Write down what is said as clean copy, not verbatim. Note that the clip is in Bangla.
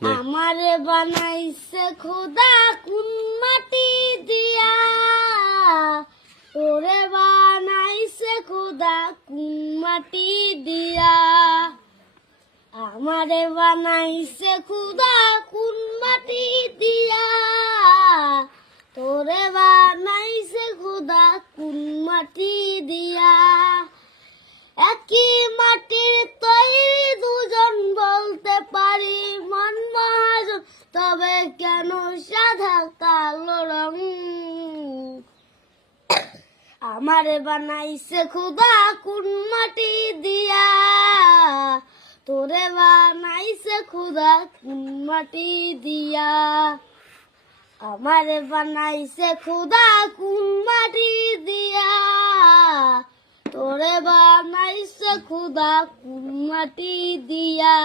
আমারে বানাইছে খোদা কোন মাটি দিয়া, তোরে বানাইছে খোদা কোন মাটি দিয়া। আমারে বানাইছে খোদা কোন মাটি দিয়া, তোরে বানাইছে খোদা কোন মাটি দিয়া। একই মাটির তৈরি দুজন, বলতে পারি মন মহাজন, তবে কেন সাদা কালো রং। আমারে বানাইছে খোদা কোন মাটি দিয়া, তোরে বানাইছে খোদা কোন মাটি দিয়া। আমারে বানাইছে খোদা কোন মাটি দিয়া, তোরে বানাইছে খোদা কোন মাটি দিয়া।